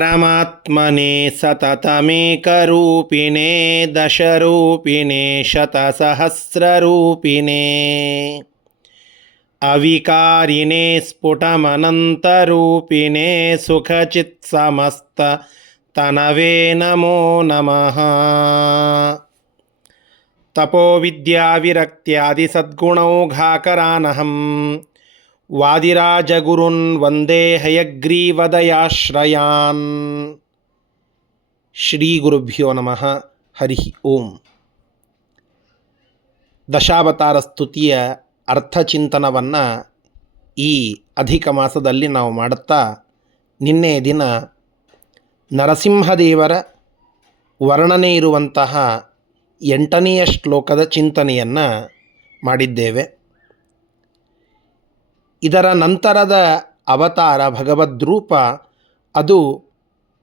परमात्मने सततमेकरूपिणे दशरूपिणे शतसहस्ररूपिणे अविकारिणे स्फुटमनन्तरूपिणे सुखचित्समस्ततनवे नमो नमः। तपोविद्याविरक्त्यादिसद्गुणौघाकरानहं वादिराजगुरुन् वन्दे हयग्रीवदयाश्रयान्। ಶ್ರೀಗುರುಭ್ಯೋ ನಮಃ. ಹರಿ ಓಂ. ದಶಾವತಾರ ಸ್ತುತಿಯ ಅರ್ಥಚಿಂತನವನ್ನು ಈ ಅಧಿಕ ಮಾಸದಲ್ಲಿ ನಾವು ಮಾಡುತ್ತಾ ನಿನ್ನೆಯ ದಿನ ನರಸಿಂಹದೇವರ ವರ್ಣನೆ ಇರುವಂತಹ 8ನೆಯ ಶ್ಲೋಕದ ಚಿಂತನೆಯನ್ನು ಮಾಡಿದ್ದೇವೆ. ಇದರ ನಂತರದ ಅವತಾರ ಭಗವದ್ರೂಪ ಅದು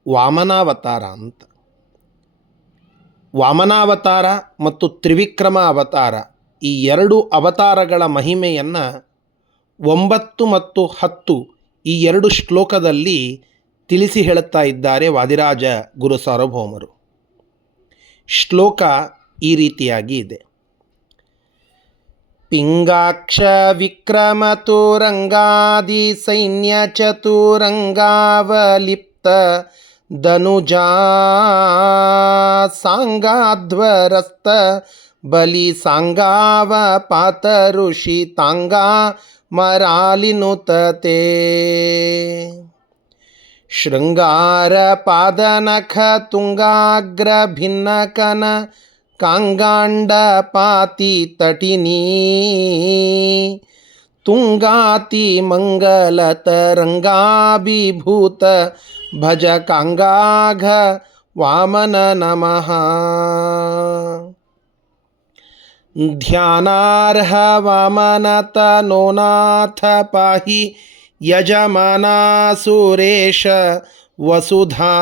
ವಾಮನಾವತಾರ ಅಂತ. ವಾಮನಾವತಾರ ಮತ್ತು ತ್ರಿವಿಕ್ರಮ ಅವತಾರ ಈ ಎರಡು ಅವತಾರಗಳ ಮಹಿಮೆಯನ್ನು 9 ಮತ್ತು 10 ಈ 2 ಶ್ಲೋಕದಲ್ಲಿ ತಿಳಿಸಿ ಹೇಳುತ್ತಾ ಇದ್ದಾರೆ ವಾದಿರಾಜ ಗುರು ಸಾರ್ವಭೌಮರು. ಶ್ಲೋಕ ಈ ರೀತಿಯಾಗಿ ಇದೆ. ಪಿಂಗಾಕ್ಷ ವಿಕ್ರಮ ತುರಂಗಾದಿ ಸೈನ್ಯ ಚತುರಂಗಾವಲಿಪ್ತ ಧನುಜಾ ಸಾಂಗಾಧ್ವರಸ್ತ ಬಲಿ ಸಾಂಗಾವ ಪಾತ ಋಷಿ ತಾಂಗಾ ಮರಾಲಿನುತತೆ ಶೃಂಗಾರ ಪಾದನಖ ತುಂಗಾಗ್ರ ಭಿನ್ನಕನ ಕಾಂಗಾಂಡ ಪಾತಿ ತಟಿನೀ ತುಂಗಾತಿ ಮಂಗಲ ತರಂಗಾಭಿಭೂತ ಭಜ ಕಾಂಗಾಘ ವಾಮನ ನಮಃ. ಧ್ಯಾನಾರ್ಹ ವಾಮನತ ನೋನಾಥ ಪಾಹಿ ಯಜಮಾನಾ ಸುರೇಶ ವಸುಧಾ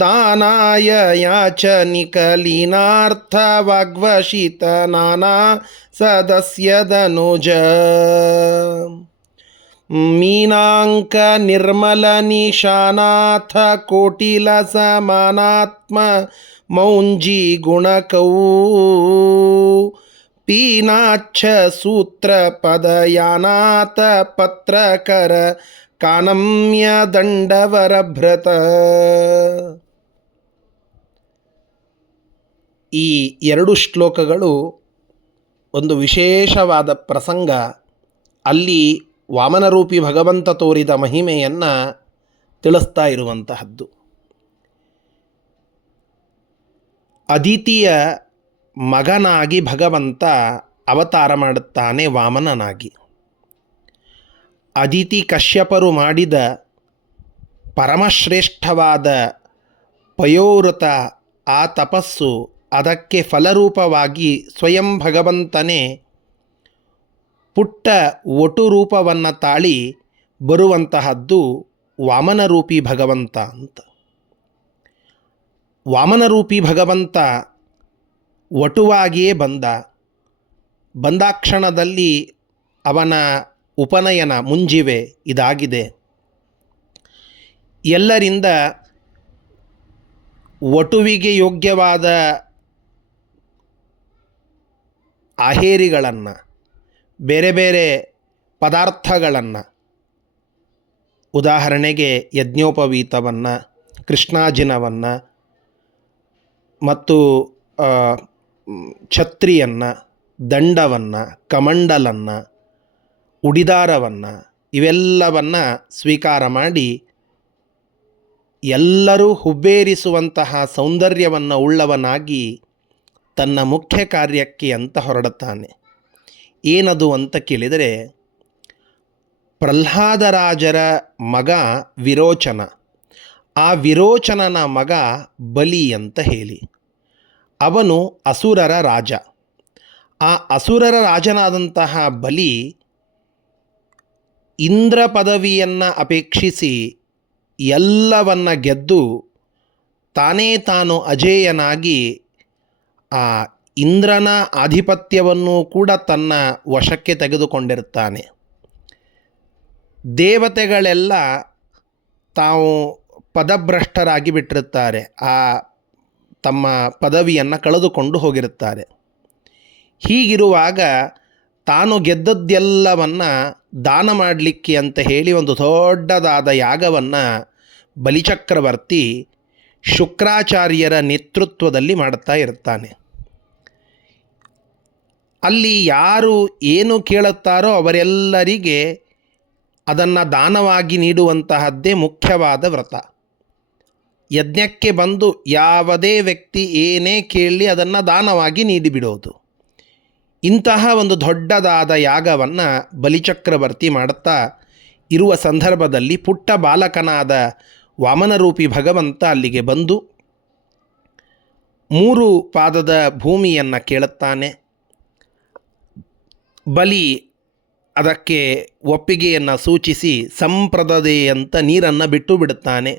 ದಾನಾಯ ಯಾಚನಿಕಲೀನಾರ್ಥ ವಾಗ್ವಶಿತ ನಾನಾ ಸದಸ್ಯದನುಜ ಮೀನಾಂಕ ನಿರ್ಮಲ ನಿಶಾನಾಥ ಕೋಟಿಲ ಸಮಾನಾತ್ಮ ಮೌಂಜಿ ಗುಣಕೌ ಪೀನಾಚ್ಛ ಸೂತ್ರ ಪದಯಾನಾಥ ಪತ್ರಕರ ಕಾನಮ್ಯ ದಂಡವರಭೃತ. ಈ 2 ಶ್ಲೋಕಗಳು ಒಂದು ವಿಶೇಷವಾದ ಪ್ರಸಂಗ. ಅಲ್ಲಿ ವಾಮನರೂಪಿ ಭಗವಂತ ತೋರಿದ ಮಹಿಮೆಯನ್ನು ತಿಳಿಸ್ತಾ ಇರುವಂತಹದ್ದು. ಅದಿತಿಯ ಮಗನಾಗಿ ಭಗವಂತ ಅವತಾರ ಮಾಡುತ್ತಾನೆ ವಾಮನನಾಗಿ. ಅದಿತಿ ಕಶ್ಯಪರು ಮಾಡಿದ ಪರಮಶ್ರೇಷ್ಠವಾದ ಪಯೋವೃತ ಆ ತಪಸ್ಸು, ಅದಕ್ಕೆ ಫಲರೂಪವಾಗಿ ಸ್ವಯಂ ಭಗವಂತನೇ ಪುಟ್ಟ ಒಟು ರೂಪವನ್ನು ತಾಳಿ ಬರುವಂತಹದ್ದು ವಾಮನರೂಪಿ ಭಗವಂತ ಅಂತ. ವಾಮನರೂಪಿ ಭಗವಂತ ಒಟುವಾಗಿಯೇ ಬಂದಾಕ್ಷಣದಲ್ಲಿ ಅವನ ಉಪನಯನ ಮುಂಜಿವೆ ಇದಾಗಿದೆ. ಎಲ್ಲರಿಂದ ಒಟುವಿಗೆ ಯೋಗ್ಯವಾದ ಆಹೇರಿಗಳನ್ನು, ಬೇರೆ ಬೇರೆ ಪದಾರ್ಥಗಳನ್ನು, ಉದಾಹರಣೆಗೆ ಯಜ್ಞೋಪವೀತವನ್ನು, ಕೃಷ್ಣಾಜಿನವನ್ನು ಮತ್ತು ಛತ್ರಿಯನ್ನು, ದಂಡವನ್ನು, ಕಮಂಡಲನ್ನು, ಉಡಿದಾರವನ್ನು ಇವೆಲ್ಲವನ್ನು ಸ್ವೀಕಾರ ಮಾಡಿ ಎಲ್ಲರೂ ಹುಬ್ಬೇರಿಸುವಂತಹ ಸೌಂದರ್ಯವನ್ನು ಉಳ್ಳವನಾಗಿ ತನ್ನ ಮುಖ್ಯ ಕಾರ್ಯಕ್ಕೆ ಅಂತ ಹೊರಡುತ್ತಾನೆ. ಏನದು ಅಂತ ಕೇಳಿದರೆ, ಪ್ರಹ್ಲಾದರಾಜರ ಮಗ ವಿರೋಚನ, ಆ ವಿರೋಚನನ ಮಗ ಬಲಿ ಅಂತ ಹೇಳಿ, ಅವನು ಅಸುರರ ರಾಜ. ಆ ಅಸುರರ ರಾಜನಾದಂತಹ ಬಲಿ ಇಂದ್ರ ಪದವಿಯನ್ನು ಅಪೇಕ್ಷಿಸಿ ಎಲ್ಲವನ್ನ ಗೆದ್ದು ತಾನೇ ತಾನು ಅಜೇಯನಾಗಿ ಆ ಇಂದ್ರನ ಆಧಿಪತ್ಯವನ್ನು ಕೂಡ ತನ್ನ ವಶಕ್ಕೆ ತೆಗೆದುಕೊಂಡಿರುತ್ತಾನೆ. ದೇವತೆಗಳೆಲ್ಲ ತಾವು ಪದಭ್ರಷ್ಟರಾಗಿ ಬಿಟ್ಟಿರುತ್ತಾರೆ, ಆ ತಮ್ಮ ಪದವಿಯನ್ನು ಕಳೆದುಕೊಂಡು ಹೋಗಿರುತ್ತಾರೆ. ಹೀಗಿರುವಾಗ ತಾನು ಗೆದ್ದದ್ದೆಲ್ಲವನ್ನು ದಾನ ಮಾಡಲಿಕ್ಕೆ ಅಂತ ಹೇಳಿ ಒಂದು ದೊಡ್ಡದಾದ ಯಾಗವನ್ನು ಬಲಿಚಕ್ರವರ್ತಿ ಶುಕ್ರಾಚಾರ್ಯರ ನೇತೃತ್ವದಲ್ಲಿ ಮಾಡ್ತಾ ಇರ್ತಾನೆ. ಅಲ್ಲಿ ಯಾರು ಏನು ಕೇಳುತ್ತಾರೋ ಅವರೆಲ್ಲರಿಗೆ ಅದನ್ನು ದಾನವಾಗಿ ನೀಡುವಂತಹದ್ದೇ ಮುಖ್ಯವಾದ ವ್ರತ. ಯಜ್ಞಕ್ಕೆ ಬಂದು ಯಾವುದೇ ವ್ಯಕ್ತಿ ಏನೇ ಕೇಳಲಿ ಅದನ್ನು ದಾನವಾಗಿ ನೀಡಿಬಿಡೋದು. ಇಂತಹ ಒಂದು ದೊಡ್ಡದಾದ ಯಾಗವನ್ನು ಬಲಿಚಕ್ರವರ್ತಿ ಮಾಡುತ್ತಾ ಇರುವ ಸಂದರ್ಭದಲ್ಲಿ ಪುಟ್ಟ ಬಾಲಕನಾದ ವಾಮನರೂಪಿ ಭಗವಂತ ಅಲ್ಲಿಗೆ ಬಂದು 3 ಪಾದದ ಭೂಮಿಯನ್ನು ಕೇಳುತ್ತಾನೆ. ಬಲಿ ಅದಕ್ಕೆ ಒಪ್ಪಿಗೆಯನ್ನು ಸೂಚಿಸಿ ಸಂಪ್ರದದೆ ಅಂತ ನೀರನ್ನು ಬಿಟ್ಟು ಬಿಡುತ್ತಾನೆ.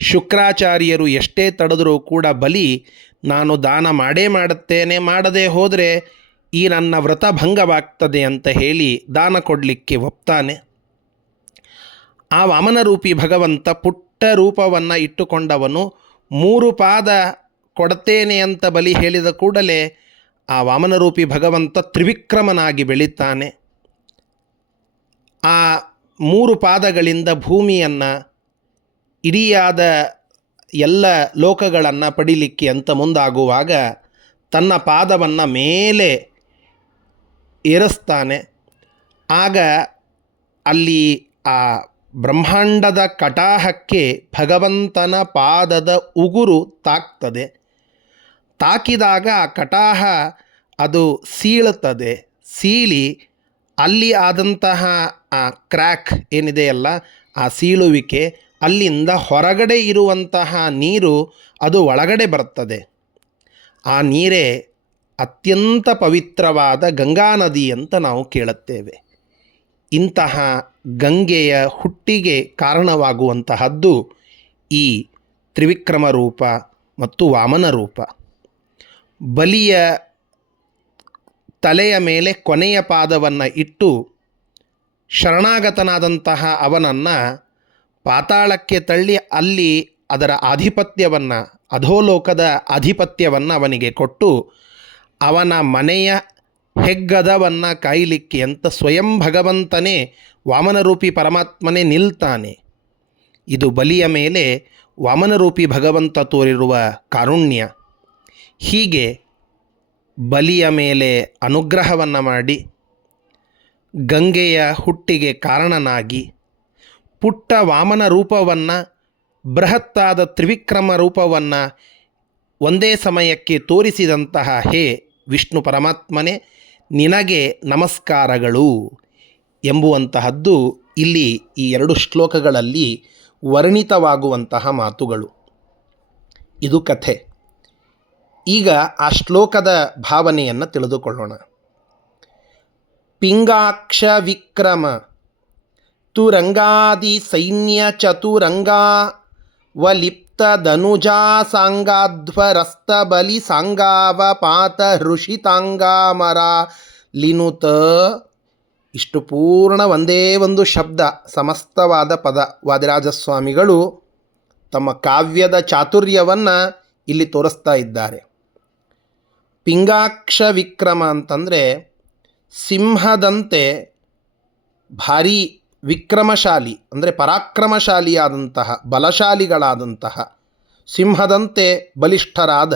ಶುಕ್ರಾಚಾರ್ಯರು ಎಷ್ಟೇ ತಡೆದರೂ ಕೂಡ ಬಲಿ ನಾನು ದಾನ ಮಾಡೇ ಮಾಡುತ್ತೇನೆ, ಮಾಡದೇ ಹೋದರೆ ಈ ನನ್ನ ವ್ರತ ಭಂಗವಾಗ್ತದೆ ಅಂತ ಹೇಳಿ ದಾನ ಕೊಡಲಿಕ್ಕೆ ಒಪ್ತಾನೆ. ಆ ವಾಮನರೂಪಿ ಭಗವಂತ ಪುಟ್ಟ ರೂಪವನ್ನು ಇಟ್ಟುಕೊಂಡವನು 3 ಪಾದ ಕೊಡ್ತೇನೆ ಅಂತ ಬಲಿ ಹೇಳಿದ ಕೂಡಲೇ ಆ ವಾಮನರೂಪಿ ಭಗವಂತ ತ್ರಿವಿಕ್ರಮನಾಗಿ ಬೆಳೀತಾನೆ. ಆ 3 ಪಾದಗಳಿಂದ ಭೂಮಿಯನ್ನು ಇಡಿಯಾದ ಎಲ್ಲ ಲೋಕಗಳನ್ನು ಪಡಿಲಿಕ್ಕೆ ಅಂತ ಮುಂದಾಗುವಾಗ ತನ್ನ ಪಾದವನ್ನು ಮೇಲೆ ಏರಿಸ್ತಾನೆ. ಆಗ ಅಲ್ಲಿ ಆ ಬ್ರಹ್ಮಾಂಡದ ಕಟಾಹಕ್ಕೆ ಭಗವಂತನ ಪಾದದ ಉಗುರು ತಾಕ್ತದೆ. ತಾಕಿದಾಗ ಆ ಕಟಾಹ ಅದು ಸೀಳುತ್ತದೆ. ಸೀಳಿ ಅಲ್ಲಿ ಆದಂತಹ ಆ ಕ್ರ್ಯಾಕ್ ಏನಿದೆಯಲ್ಲ, ಆ ಸೀಳುವಿಕೆ, ಅಲ್ಲಿಂದ ಹೊರಗಡೆ ಇರುವಂತಹ ನೀರು ಅದು ಒಳಗಡೆ ಬರ್ತದೆ. ಆ ನೀರೇ ಅತ್ಯಂತ ಪವಿತ್ರವಾದ ಗಂಗಾ ನದಿ ಅಂತ ನಾವು ಕೇಳುತ್ತೇವೆ. ಇಂತಹ ಗಂಗೆಯ ಹುಟ್ಟಿಗೆ ಕಾರಣವಾಗುವಂತಹದ್ದು ಈ ತ್ರಿವಿಕ್ರಮ ರೂಪ ಮತ್ತು ವಾಮನ ರೂಪ. ಬಲಿಯ ತಲೆಯ ಮೇಲೆ ಕೊನೆಯ ಪಾದವನ್ನು ಇಟ್ಟು ಶರಣಾಗತನಾದಂತಹ ಅವನನ್ನು ಪಾತಾಳಕ್ಕೆ ತಳ್ಳಿ ಅಲ್ಲಿ ಅದರ ಆಧಿಪತ್ಯವನ್ನು, ಅಧೋಲೋಕದ ಆಧಿಪತ್ಯವನ್ನು ಅವನಿಗೆ ಕೊಟ್ಟು ಅವನ ಮನೆಯ ಹೆಗ್ಗದವನ್ನು ಕಾಯಲಿಕ್ಕೆ ಅಂತ ಸ್ವಯಂ ಭಗವಂತನೇ ವಾಮನರೂಪಿ ಪರಮಾತ್ಮನೇ ನಿಲ್ತಾನೆ. ಇದು ಬಲಿಯ ಮೇಲೆ ವಾಮನರೂಪಿ ಭಗವಂತ ತೋರಿರುವ ಕಾರುಣ್ಯ. ಹೀಗೆ ಬಲಿಯ ಮೇಲೆ ಅನುಗ್ರಹವನ್ನು ಮಾಡಿ ಗಂಗೆಯ ಹುಟ್ಟಿಗೆ ಕಾರಣನಾಗಿ ಪುಟ್ಟ ವಾಮನ ರೂಪವನ್ನು, ಬೃಹತ್ತಾದ ತ್ರಿವಿಕ್ರಮ ರೂಪವನ್ನು ಒಂದೇ ಸಮಯಕ್ಕೆ ತೋರಿಸಿದಂತಹ ಹೇ ವಿಷ್ಣು ಪರಮಾತ್ಮನೇ, ನಿನಗೆ ನಮಸ್ಕಾರಗಳು ಎಂಬುವಂತಹದ್ದು ಇಲ್ಲಿ ಈ 2 ಶ್ಲೋಕಗಳಲ್ಲಿ ವರ್ಣಿತವಾಗುವಂತಹ ಮಾತುಗಳು. ಇದು ಕಥೆ. ಈಗ ಆ ಶ್ಲೋಕದ ಭಾವನೆಯನ್ನು ತಿಳಿದುಕೊಳ್ಳೋಣ. ಪಿಂಗಾಕ್ಷ ವಿಕ್ರಮ ತುರಂಗಾದಿ ಸೈನ್ಯ ಚತುರಂಗಾ ವಲಿಪ್ತ ಧನುಜಾ ಸಾಂಗಾಧ್ವರಸ್ತ ಬಲಿ ಸಾಂಗಾವಪಾತ ಹೃಷಿತಾಂಗಾಮರ ಲಿನುತ. ಇಷ್ಟು ಪೂರ್ಣ ಒಂದೇ ಒಂದು ಶಬ್ದ, ಸಮಸ್ತವಾದ ಪದ ವಾದಿರಾಜಸ್ವಾಮಿಗಳು ತಮ್ಮ ಕಾವ್ಯದ ಚಾತುರ್ಯವನ್ನು ಇಲ್ಲಿ ತೋರಿಸ್ತಾ ಇದ್ದಾರೆ. ಪಿಂಗಾಕ್ಷ ವಿಕ್ರಮ ಅಂತಂದರೆ ಸಿಂಹದಂತೆ ಭಾರೀ ವಿಕ್ರಮಶಾಲಿ, ಅಂದರೆ ಪರಾಕ್ರಮಶಾಲಿಯಾದಂತಹ, ಬಲಶಾಲಿಗಳಾದಂತಹ, ಸಿಂಹದಂತೆ ಬಲಿಷ್ಠರಾದ.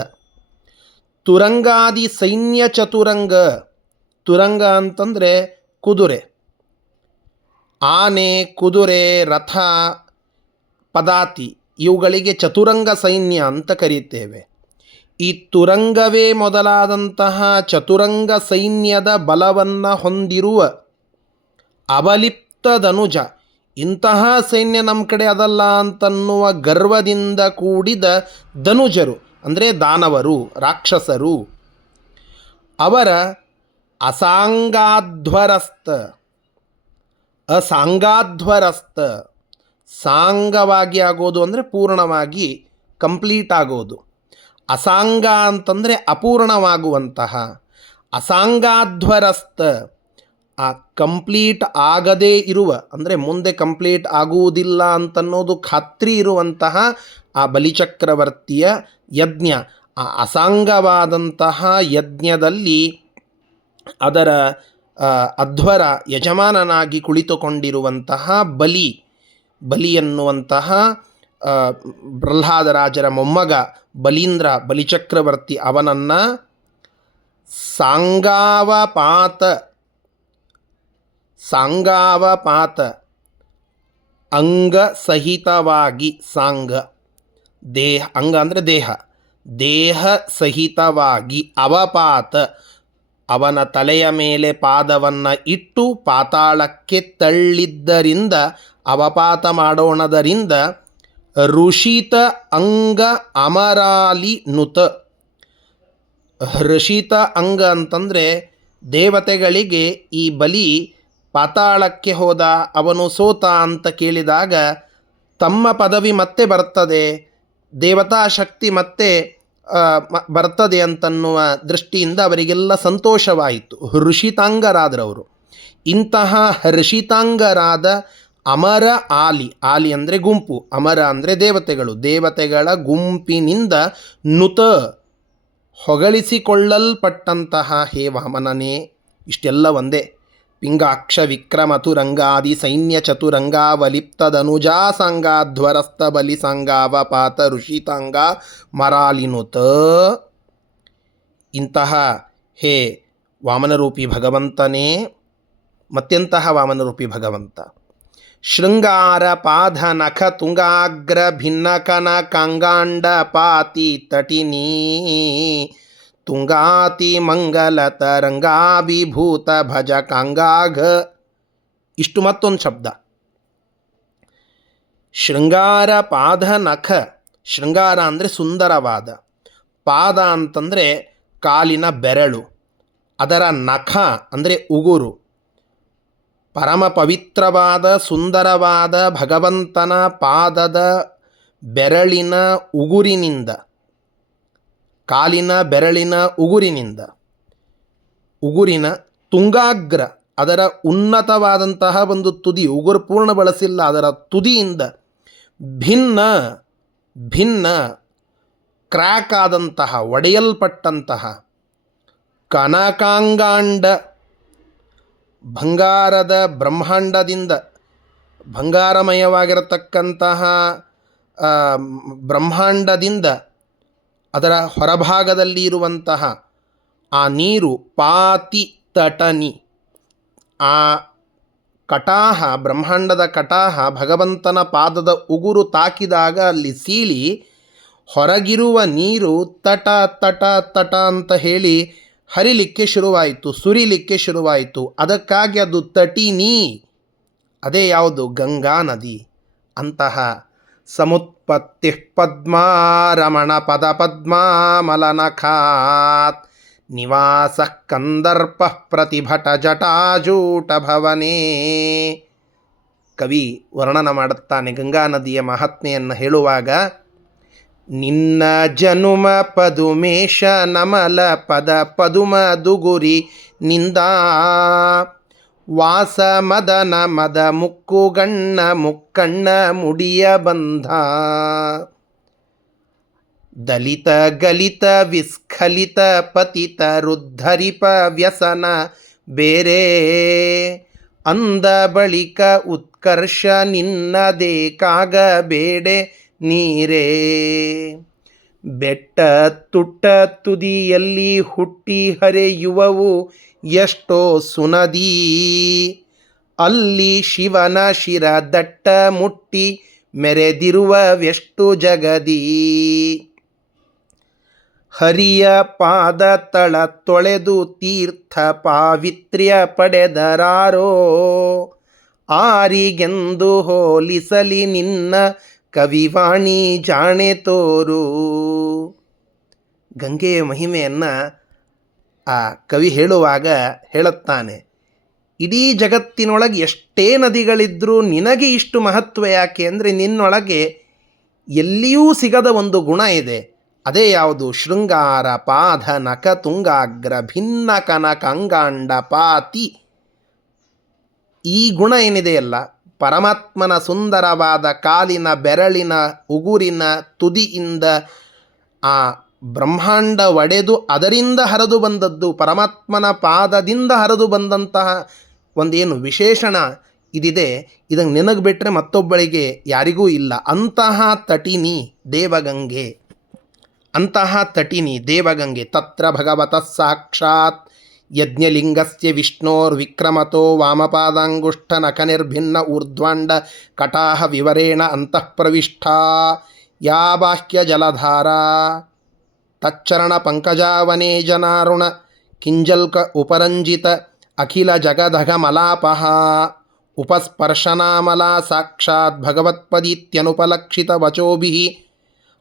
ತುರಂಗಾದಿ ಸೈನ್ಯ ಚತುರಂಗ, ತುರಂಗ ಅಂತಂದರೆ ಕುದುರೆ, ಆನೆ, ಕುದುರೆ, ರಥ, ಪದಾತಿ, ಇವುಗಳಿಗೆ ಚತುರಂಗ ಸೈನ್ಯ ಅಂತ ಕರೀತೇವೆ. ಈ ತುರಂಗವೇ ಮೊದಲಾದಂತಹ ಚತುರಂಗ ಸೈನ್ಯದ ಬಲವನ್ನು ಹೊಂದಿರುವ ಅವಲಿಪ್ತ ಧನುಜ, ಇಂತಹ ಸೈನ್ಯ ನಮ್ಮ ಕಡೆ ಅದಲ್ಲ ಅಂತನ್ನುವ ಗರ್ವದಿಂದ ಕೂಡಿದ ಧನುಜರು, ಅಂದರೆ ದಾನವರು, ರಾಕ್ಷಸರು. ಅವರ ಅಸಾಂಗಾಧ್ವರಸ್ತ, ಅಸಾಂಗಾಧ್ವರಸ್ತ, ಸಾಂಗವಾಗಿ ಆಗೋದು ಅಂದರೆ ಪೂರ್ಣವಾಗಿ ಕಂಪ್ಲೀಟ್ ಆಗೋದು. ಅಸಾಂಗ ಅಂತಂದರೆ ಅಪೂರ್ಣವಾಗುವಂತಹ. ಅಸಾಂಗಾಧ್ವರಸ್ತ ಆ ಕಂಪ್ಲೀಟ್ ಆಗದೇ ಇರುವ, ಅಂದರೆ ಮುಂದೆ ಕಂಪ್ಲೀಟ್ ಆಗುವುದಿಲ್ಲ ಅಂತನ್ನೋದು ಖಾತ್ರಿ ಇರುವಂತಹ ಆ ಬಲಿಚಕ್ರವರ್ತಿಯ ಯಜ್ಞ, ಆ ಅಸಾಂಗವಾದಂತಹ ಯಜ್ಞದಲ್ಲಿ ಅದರ ಅಧ್ವರ ಯಜಮಾನನಾಗಿ ಕುಳಿತುಕೊಂಡಿರುವಂತಹ ಬಲಿ ಎನ್ನುವಂತಹ ಪ್ರಹ್ಲಾದರಾಜರ ಮೊಮ್ಮಗ ಬಲೀಂದ್ರ ಬಲಿಚಕ್ರವರ್ತಿ ಅವನನ್ನು ಸಾಂಗಾವಪಾತ ಅಂಗಸಹಿತವಾಗಿ, ದೇಹ, ಅಂಗ ಅಂದರೆ ದೇಹ ಸಹಿತವಾಗಿ ಅವಪಾತ, ಅವನ ತಲೆಯ ಮೇಲೆ ಪಾದವನ್ನು ಇಟ್ಟು ಪಾತಾಳಕ್ಕೆ ತಳ್ಳಿದ್ದರಿಂದ, ಅವಪಾತ ಮಾಡೋಣದರಿಂದ ಋಷಿತ ಅಂಗ ಅಮರಾಲಿ ನುತ. ಋಷಿತ ಅಂಗ ಅಂತಂದರೆ ದೇವತೆಗಳಿಗೆ ಈ ಬಲಿ ಪಾತಾಳಕ್ಕೆ ಹೋದ, ಅವನು ಸೋತ ಅಂತ ಕೇಳಿದಾಗ ತಮ್ಮ ಪದವಿ ಮತ್ತೆ ಬರ್ತದೆ, ದೇವತಾ ಶಕ್ತಿ ಮತ್ತೆ ಬರ್ತದೆ ಅಂತನ್ನುವ ದೃಷ್ಟಿಯಿಂದ ಅವರಿಗೆಲ್ಲ ಸಂತೋಷವಾಯಿತು. ಋಷಿತಾಂಗರಾದರವರು. ಇಂತಹ ಋಷಿತಾಂಗರಾದ ಅಮರ ಆಲಿ ಅಂದರೆ ಗುಂಪು, ಅಮರ ಅಂದರೆ ದೇವತೆಗಳ ಗುಂಪಿನಿಂದ ನುತ ಹೊಗಳಿಸಿಕೊಳ್ಳಲ್ಪಟ್ಟಂತಹ ಹೇ ವಾಮನನೇ. ಇಷ್ಟೆಲ್ಲ ಒಂದೇ. ಪಿಂಗಾಕ್ಷ ವಿಕ್ರಮತುರಂಗಾದಿ ಸೈನ್ಯ ಚತುರಂಗಾವಲಿಪ್ತದನುಜಾಸಂಗಾಧ್ವರಸ್ಥ ಬಲಿಸಂಗಾವಪಾತ ಋಷಿತಾಂಗ ಮರಾಲಿನುತ. ಇಂತಹ ಹೇ ವಾಮನರೂಪಿ ಭಗವಂತನೇ, ಮತ್ತೆಂತಹ ವಾಮನರೂಪಿ ಭಗವಂತ? ಶೃಂಗಾರ ಪಾಧ ನಖ ತುಂಗಾಗ್ರ ಭಿನ್ನಕನ ಕಂಗಾಂಡ ಪಾತಿ ತಟಿನೀ ತುಂಗಾತಿ ಮಂಗಲ ತರಂಗಾಭಿಭೂತ ಭಜ ಕಾಂಗಾಘ. ಇಷ್ಟು ಮತ್ತೊಂದು ಶಬ್ದ. ಶೃಂಗಾರ ಪಾದ ನಖ. ಶೃಂಗಾರ ಅಂದರೆ ಸುಂದರವಾದ, ಪಾದ ಅಂತಂದರೆ ಕಾಲಿನ ಬೆರಳು, ಅದರ ನಖ ಅಂದರೆ ಉಗುರು. ಪರಮ ಪವಿತ್ರವಾದ ಸುಂದರವಾದ ಭಗವಂತನ ಪಾದದ ಬೆರಳಿನ ಉಗುರಿನಿಂದ, ಕಾಲಿನ ಬೆರಳಿನ ಉಗುರಿನ ತುಂಗಾಗ್ರ, ಅದರ ಉನ್ನತವಾದಂತಹ ಒಂದು ತುದಿ, ಉಗುರು ಪೂರ್ಣ ಬಳಸಿಲ್ಲ, ಅದರ ತುದಿಯಿಂದ ಭಿನ್ನ ಕ್ರ್ಯಾಕ್ ಆದಂತಹ, ಒಡೆಯಲ್ಪಟ್ಟಂತಹ ಕನಕಾಂಗಾಂಡ, ಬಂಗಾರದ ಬ್ರಹ್ಮಾಂಡದಿಂದ, ಬಂಗಾರಮಯವಾಗಿರತಕ್ಕಂತಹ ಬ್ರಹ್ಮಾಂಡದಿಂದ ಅದರ ಹೊರಭಾಗದಲ್ಲಿ ಇರುವಂತಹ ಆ ನೀರು ಪಾತಿ ತಟನಿ, ಆ ಕಟಾಹ, ಬ್ರಹ್ಮಾಂಡದ ಕಟಾಹ ಭಗವಂತನ ಪಾದದ ಉಗುರು ತಾಕಿದಾಗ ಅಲ್ಲಿ ಸೀಳಿ ಹೊರಗಿರುವ ನೀರು ತಟ ತಟ ತಟ ಅಂತ ಹೇಳಿ ಹರಿಲಿಕ್ಕೆ ಶುರುವಾಯಿತು, ಸುರಿಲಿಕ್ಕೆ ಶುರುವಾಯಿತು. ಅದಕ್ಕಾಗಿ ಅದು ತಟಿನಿ. ಅದೇ ಯಾವುದು? ಗಂಗಾ ನದಿ. ಅಂತಹ ಸಮುತ್ಪತ್ತಿ ಪದ್ಮಾ ರಮಣ ಪದ ಪದ್ಮಾ ಮಲನಖಾತ್ ನಿವಾಸ ಕಂದರ್ಪ ಪ್ರತಿಭಟ ಜಟಾಜೂಟ ಭವನೇ. ಕವಿ ವರ್ಣನ ಮಾಡುತ್ತಾನೆ ಗಂಗಾ ನದಿಯ ಮಹಾತ್ಮೆಯನ್ನು ಹೇಳುವಾಗ, ನಿನ್ನ ಜನುಮ ಪದುಮೇಶ ನಮಲ ಪದ ಪದುಮ ದುಗುರಿ ನಿಂದ ವಾಸ ಮದನ ಮದ ಮುಕ್ಕುಗಣ್ಣ ಮುಕ್ಕಣ್ಣ ಮುಡಿಯ ಬಂಧ ದಲಿತ ಗಲಿತ ವಿಸ್ಖಲಿತ ಪತಿತ ರುದ್ಧರಿಪ ವ್ಯಸನ ಬೇರೆ ಅಂದ ಬಳಿಕ ಉತ್ಕರ್ಷ ನಿನ್ನದೇ ಕಾಗಬೇಡೆ ನೀರೇ. ಬೆಟ್ಟ ತುಟ್ಟ ತುದಿಯಲ್ಲಿ ಹುಟ್ಟಿ ಹರಿಯುವವು ಎಷ್ಟೋ ಸುನದಿ, ಅಲ್ಲಿ ಶಿವನ ಶಿರ ದಟ್ಟ ಮುಟ್ಟಿ ಮೆರೆದಿರುವವೆಷ್ಟು ಜಗದಿ. ಹರಿಯ ಪಾದ ತಳ ತೊಳೆದು ತೀರ್ಥ ಪಾವಿತ್ರ್ಯ ಪಡೆದರಾರೋ, ಆರಿಗೆಂದು ಹೋಲಿಸಲಿ ನಿನ್ನ ಕವಿವಾಣಿ ಜಾಣೆ ತೋರು. ಗಂಗೆಯ ಮಹಿಮೆಯನ್ನು ಆ ಕವಿ ಹೇಳುವಾಗ ಹೇಳುತ್ತಾನೆ, ಇಡೀ ಜಗತ್ತಿನೊಳಗೆ ಎಷ್ಟೇ ನದಿಗಳಿದ್ದರೂ ನಿನಗೆ ಇಷ್ಟು ಮಹತ್ವ ಯಾಕೆ ಅಂದರೆ, ನಿನ್ನೊಳಗೆ ಎಲ್ಲಿಯೂ ಸಿಗದ ಒಂದು ಗುಣ ಇದೆ. ಅದೇ ಯಾವುದು? ಶೃಂಗಾರ ಪಾಧ ನಖ ತುಂಗಾಗ್ರ ಭಿನ್ನ ಕನಕ ಅಂಗಾಂಡ ಪಾತಿ ಈ ಗುಣ ಏನಿದೆಯಲ್ಲ, ಪರಮಾತ್ಮನ ಸುಂದರವಾದ ಕಾಲಿನ ಬೆರಳಿನ ಉಗುರಿನ ತುದಿಯಿಂದ ಆ ಬ್ರಹ್ಮಾಂಡ ಒಡೆದು ಅದರಿಂದ ಹರಿದು ಬಂದದ್ದು, ಪರಮಾತ್ಮನ ಪಾದದಿಂದ ಹರಿದು ಬಂದಂತಹ ಒಂದೇನು ವಿಶೇಷಣ ಇದಿದೆ, ಇದನ್ನು ನಿನಗೆ ಬಿಟ್ಟರೆ ಮತ್ತೊಬ್ಬಳಿಗೆ ಯಾರಿಗೂ ಇಲ್ಲ. ಅಂತಹ ತಟಿನಿ ದೇವಗಂಗೆ, ಅಂತಹ ತಟಿನಿ ದೇವಗಂಗೆ. ತತ್ರ ಭಗವತಃ ಸಾಕ್ಷಾತ್ ಯಜ್ಞಲಿಂಗಸ್ಯ ವಿಷ್ಣೋರ್ವಿಕ್ರಮತೋ ವಾಮಪಾದಾಂಗುಷ್ಠ ನಖನಿರ್ಭಿನ್ನ ಊರ್ಧ್ವಾಂಡ ಕಟಾಹ ವಿವರೇಣ ಅಂತಃ ಪ್ರವಿಷ್ಠಾ ಯಾ ಬಾಹ್ಯ ಜಲಧಾರಾ ತಚ್ಚರಣ ಪಂಕಜಾವನೇ ಜನಾರುಣ ಕಿಂಜಲ್ಕ ಉಪರಂಜಿತ ಅಖಿಲ ಜಗದಘ ಮಲಾಪಹ ಉಪಸ್ಪರ್ಶನಾಮಲಾ ಸಾಕ್ಷಾತ್ ಭಗವತ್ಪದೀತ್ಯನುಪಲಕ್ಷಿತ ವಚೋಭಿಃ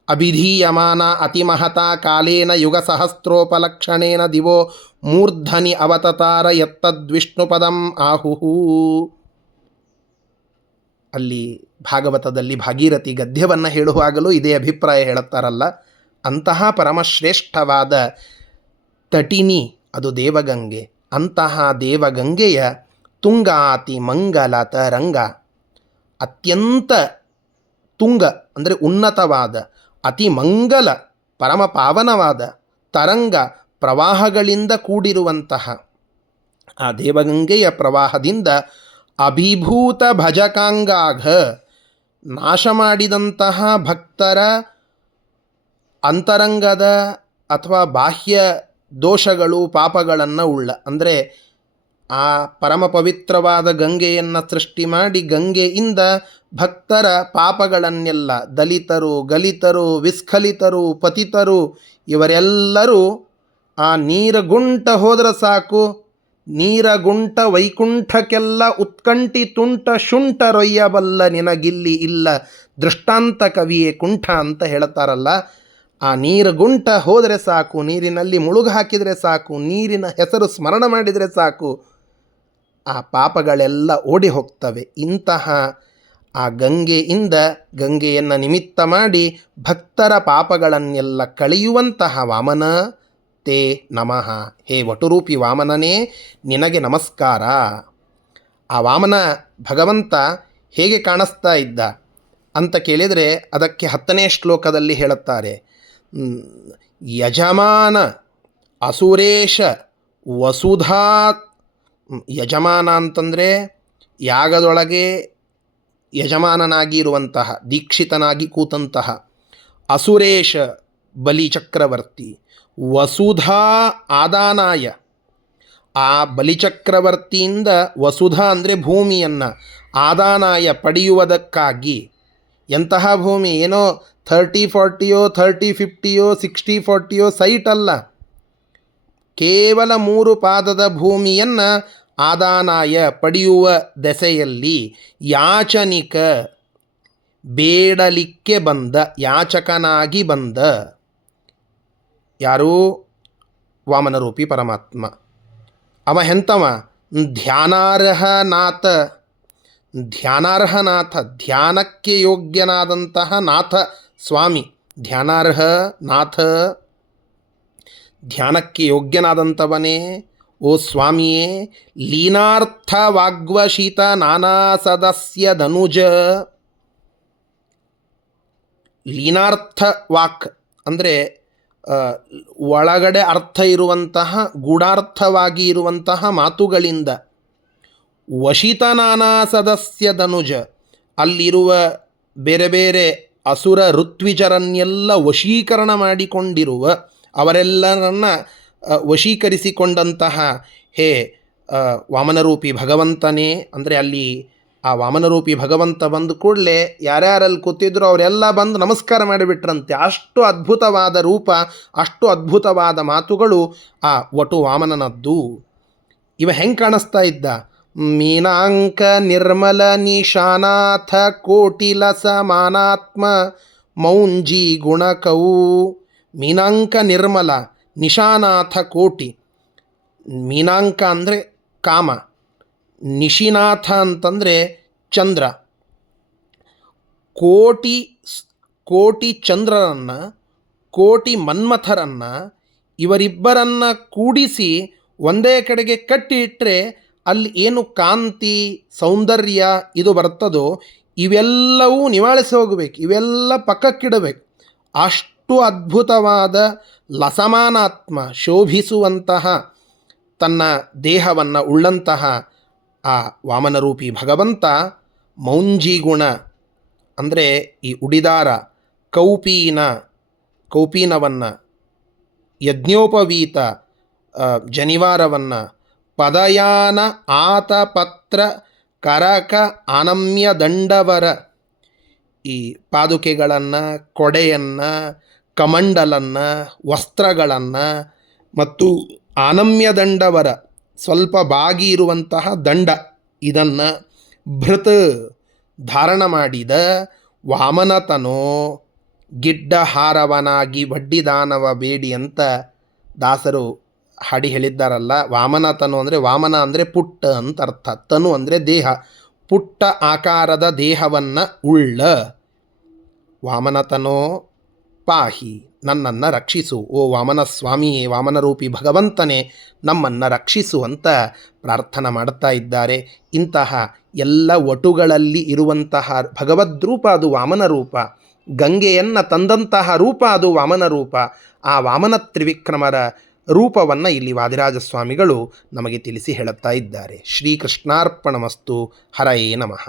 ಅಭಿಧೀಯಮಾನ ಅತಿಮಹತಾ ಕಾಲೇನ ಯುಗಸಹಸ್ರೋಪಲಕ್ಷಣೇನ ದಿವೋ ಮೂರ್ಧನಿ ಅವತತಾರ ಯತ್ತದ್ವಿಷ್ಣುಪದಂ ಆಹುಹು. ಅಲ್ಲಿ ಭಾಗವತದಲ್ಲಿ ಭಾಗೀರಥಿ ಗದ್ಯವನ್ನು ಹೇಳುವಾಗಲೂ ಇದೇ ಅಭಿಪ್ರಾಯ ಹೇಳುತ್ತಾರಲ್ಲ. ಅಂತಹ ಪರಮಶ್ರೇಷ್ಠವಾದ ತಟಿನಿ ಅದು ದೇವಗಂಗೆ. ಅಂತಹ ದೇವಗಂಗೆಯ ತುಂಗಾತಿ ಮಂಗಲ ತರಂಗ, ಅತ್ಯಂತ ತುಂಗ ಅಂದರೆ ಉನ್ನತವಾದ, ಅತಿ ಮಂಗಲ ಪರಮ ಪಾವನವಾದ ತರಂಗ ಪ್ರವಾಹಗಳಿಂದ ಕೂಡಿರುವಂತಹ ಆ ದೇವಗಂಗೆಯ ಪ್ರವಾಹದಿಂದ ಅಭಿಭೂತ ಭಜಕಾಂಗಾಘ ನಾಶ ಮಾಡಿದಂತಹ ಭಕ್ತರ ಅಂತರಂಗದ ಅಥವಾ ಬಾಹ್ಯ ದೋಷಗಳು ಪಾಪಗಳನ್ನು ಉಳ್ಳ, ಅಂದರೆ ಆ ಪರಮ ಪವಿತ್ರವಾದ ಗಂಗೆಯನ್ನು ಸೃಷ್ಟಿ ಮಾಡಿ ಗಂಗೆಯಿಂದ ಭಕ್ತರ ಪಾಪಗಳನ್ನೆಲ್ಲ, ದಲಿತರು ಗಲಿತರು ವಿಸ್ಖಲಿತರು ಪತಿತರು ಇವರೆಲ್ಲರೂ ಆ ನೀರಗುಂಟ ಹೋದರೆ ಸಾಕು, ನೀರಗುಂಟ ವೈಕುಂಠಕ್ಕೆಲ್ಲ ಉತ್ಕಂಠಿ ತುಂಟ ಶುಂಠ ರೊಯ್ಯಬಲ್ಲ ನಿನಗಿಲ್ಲಿ ಇಲ್ಲ ದೃಷ್ಟಾಂತ ಕವಿಯೇ ಕುಂಠ ಅಂತ ಹೇಳ್ತಾರಲ್ಲ. ಆ ನೀರುಗುಂಟ ಹೋದರೆ ಸಾಕು, ನೀರಿನಲ್ಲಿ ಮುಳುಗು ಹಾಕಿದರೆ ಸಾಕು, ನೀರಿನ ಹೆಸರು ಸ್ಮರಣ ಮಾಡಿದರೆ ಸಾಕು, ಆ ಪಾಪಗಳೆಲ್ಲ ಓಡಿ ಹೋಗ್ತವೆ. ಇಂತಹ ಆ ಗಂಗೆಯಿಂದ, ಗಂಗೆಯನ್ನು ನಿಮಿತ್ತ ಮಾಡಿ ಭಕ್ತರ ಪಾಪಗಳನ್ನೆಲ್ಲ ಕಳೆಯುವಂತಹ ವಾಮನ ತೇ ನಮಃ, ಹೇ ವಟುರೂಪಿ ವಾಮನನೇ ನಿನಗೆ ನಮಸ್ಕಾರ. ಆ ವಾಮನ ಭಗವಂತ ಹೇಗೆ ಕಾಣಿಸ್ತಾ ಇದ್ದ ಅಂತ ಕೇಳಿದರೆ ಅದಕ್ಕೆ 10ನೇ ಶ್ಲೋಕದಲ್ಲಿ ಹೇಳುತ್ತಾರೆ, ಯಜಮಾನ ಅಸುರೇಶ ವಸುಧಾ. ಯಜಮಾನ ಅಂತಂದರೆ ಯಾಗದೊಳಗೆ ಯಜಮಾನನಾಗಿ ಇರುವಂತಹ, ದೀಕ್ಷಿತನಾಗಿ ಕೂತಂತಹ ಅಸುರೇಶ ಬಲಿಚಕ್ರವರ್ತಿ, ವಸುಧಾ ಆದಾನಾಯ, ಆ ಬಲಿಚಕ್ರವರ್ತಿಯಿಂದ ವಸುಧಾ ಅಂದರೆ ಭೂಮಿಯನ್ನು, ಆದಾನಾಯ ಪಡೆಯುವುದಕ್ಕಾಗಿ. ಎಂತಹ ಭೂಮಿ, ಏನೋ 30-40ಯೋ 30-50ಯೋ 60-40ಯೋ ಸೈಟ್ ಅಲ್ಲ, ಕೇವಲ 3 ಪಾದದ ಭೂಮಿಯನ್ನು ಆದಾನಾಯ ಪಡೆಯುವ ದೆಸೆಯಲ್ಲಿ ಯಾಚನಿಕ ಬೇಡಲಿಕ್ಕೆ ಬಂದ, ಯಾಚಕನಾಗಿ ಬಂದ ಯಾರೂ ವಾಮನರೂಪಿ ಪರಮಾತ್ಮ. ಅವ ಎಂಥವ, ಧ್ಯಾನಾರ್ಹನಾಥ, ಧ್ಯಾನಾರ್ಹನಾಥ, ಧ್ಯಾನಕ್ಕೆ ಯೋಗ್ಯನಾದಂತಹ ನಾಥ ಸ್ವಾಮಿ. ಧ್ಯಾನಾರ್ಹ ನಾಥ, ಧ್ಯಾನಕ್ಕೆ ಯೋಗ್ಯನಾದಂಥವನೇ ಓ ಸ್ವಾಮಿಯೇ. ಲೀನಾರ್ಥ ವಾಗ್ವಶೀತ ನಾನಾ ಸದಸ್ಯ ಧನುಜ. ಲೀನಾರ್ಥ ವಾಕ್ ಅಂದರೆ ಒಳಗಡೆ ಅರ್ಥ ಇರುವಂತಹ, ಗೂಢಾರ್ಥವಾಗಿ ಇರುವಂತಹ ಮಾತುಗಳಿಂದ. ವಶಿತ ನಾನಾ ಸದಸ್ಯ ಧನುಜ, ಅಲ್ಲಿರುವ ಬೇರೆ ಬೇರೆ ಅಸುರ ಋತ್ವಿಜರನ್ನೆಲ್ಲ ವಶೀಕರಣ ಮಾಡಿಕೊಂಡಿರುವ, ಅವರೆಲ್ಲರನ್ನ ವಶೀಕರಿಸಿಕೊಂಡಂತಹ ಹೇ ವಾಮನರೂಪಿ ಭಗವಂತನೇ. ಅಂದರೆ ಅಲ್ಲಿ ಆ ವಾಮನರೂಪಿ ಭಗವಂತ ಬಂದ ಕೂಡಲೇ ಯಾರ್ಯಾರಲ್ಲಿ ಕೂತಿದ್ರು ಅವರೆಲ್ಲ ಬಂದು ನಮಸ್ಕಾರ ಮಾಡಿಬಿಟ್ರಂತೆ. ಅಷ್ಟು ಅದ್ಭುತವಾದ ರೂಪ, ಅಷ್ಟು ಅದ್ಭುತವಾದ ಮಾತುಗಳು ಆ ವಟು ವಾಮನನದ್ದು. ಇವ ಹೆಂಗೆ ಕಾಣಿಸ್ತಾ ಇದ್ದ, ಮೀನಾಂಕ ನಿರ್ಮಲ ನಿಶಾನಾಥ ಕೋಟಿಲ ಸಮಾನಾತ್ಮ ಮೌಂಜಿ ಗುಣಕವು. ಮೀನಾಂಕ ನಿರ್ಮಲ, ನಿಶಾನಾಥ ಕೋಟಿ. ಮೀನಾಂಕ ಅಂದರೆ ಕಾಮ, ನಿಶಿನಾಥ ಅಂತಂದರೆ ಚಂದ್ರ. ಕೋಟಿ ಚಂದ್ರರನ್ನು, ಕೋಟಿ ಮನ್ಮಥರನ್ನು, ಇವರಿಬ್ಬರನ್ನು ಕೂಡಿಸಿ ಒಂದೇ ಕಡೆಗೆ ಕಟ್ಟಿ ಇಟ್ಟರೆ ಅಲ್ಲಿ ಏನು ಕಾಂತಿ ಸೌಂದರ್ಯ ಇದು ಬರ್ತದೋ ಇವೆಲ್ಲವೂ ನಿವಾಳಿಸಿ ಹೋಗಬೇಕು, ಇವೆಲ್ಲ ಪಕ್ಕಕ್ಕಿಡಬೇಕು. ಅಷ್ಟು ಅದ್ಭುತವಾದ ಲಸಮಾನಾತ್ಮ ಶೋಭಿಸುವಂತಹ ತನ್ನ ದೇಹವನ್ನು ಉಳ್ಳಂತಹ ಆ ವಾಮನರೂಪಿ ಭಗವಂತ ಮೌಂಜಿಗುಣ ಅಂದರೆ ಈ ಉಡಿದಾರ ಕೌಪೀನವನ್ನು ಯಜ್ಞೋಪವೀತ ಜನಿವಾರವನ್ನು ಪದಯಾನ ಆತಪತ್ರ ಕರಕ ಅನಮ್ಯ ದಂಡವರ ಈ ಪಾದುಕೆಗಳನ್ನು, ಕೊಡೆಯನ್ನು, ಕಮಂಡಲನ್ನು, ವಸ್ತ್ರಗಳನ್ನು ಮತ್ತು ಆನಮ್ಯ ದಂಡವರ ಸ್ವಲ್ಪ ಬಾಗಿ ಇರುವಂತಹ ದಂಡ ಇದನ್ನು ಭೃತ್ ಧಾರಣ ಮಾಡಿದ ವಾಮನತನೋ ಗಿಡ್ಡಹಾರವನಾಗಿ ಬಡ್ಡಿದಾನವ ಬೇಡಿ ಅಂತ ದಾಸರು ಹಾಡಿ ಹೇಳಿದ್ದಾರಲ್ಲ. ವಾಮನತನು ಅಂದರೆ ವಾಮನ ಅಂದರೆ ಪುಟ್ಟ ಅಂತ ಅರ್ಥ, ತನು ಅಂದರೆ ದೇಹ, ಪುಟ್ಟ ಆಕಾರದ ದೇಹವನ್ನು ಉಳ್ಳ ವಾಮನತನೋ ಪಾಹಿ, ನನ್ನನ್ನು ರಕ್ಷಿಸು, ಓ ವಾಮನ ಸ್ವಾಮಿಯೇ, ವಾಮನರೂಪಿ ಭಗವಂತನೇ ನಮ್ಮನ್ನು ರಕ್ಷಿಸು ಅಂತ ಪ್ರಾರ್ಥನೆ ಮಾಡ್ತಾ ಇದ್ದಾರೆ. ಇಂತಹ ಎಲ್ಲ ವಟುಗಳಲ್ಲಿ ಇರುವಂತಹ ಭಗವದ್ರೂಪ ಅದು ವಾಮನ ರೂಪ, ಗಂಗೆಯನ್ನು ತಂದಂತಹ ರೂಪ ಅದು ವಾಮನ ರೂಪ. ಆ ವಾಮನ ತ್ರಿವಿಕ್ರಮರ ರೂಪವನ್ನು ಇಲ್ಲಿ ವಾದಿರಾಜ ಸ್ವಾಮಿಗಳು ನಮಗೆ ತಿಳಿಸಿ ಹೇಳುತ್ತಾ ಇದ್ದಾರೆ. ಶ್ರೀಕೃಷ್ಣಾರ್ಪಣಮಸ್ತು. ಹರಯೇ ನಮಃ.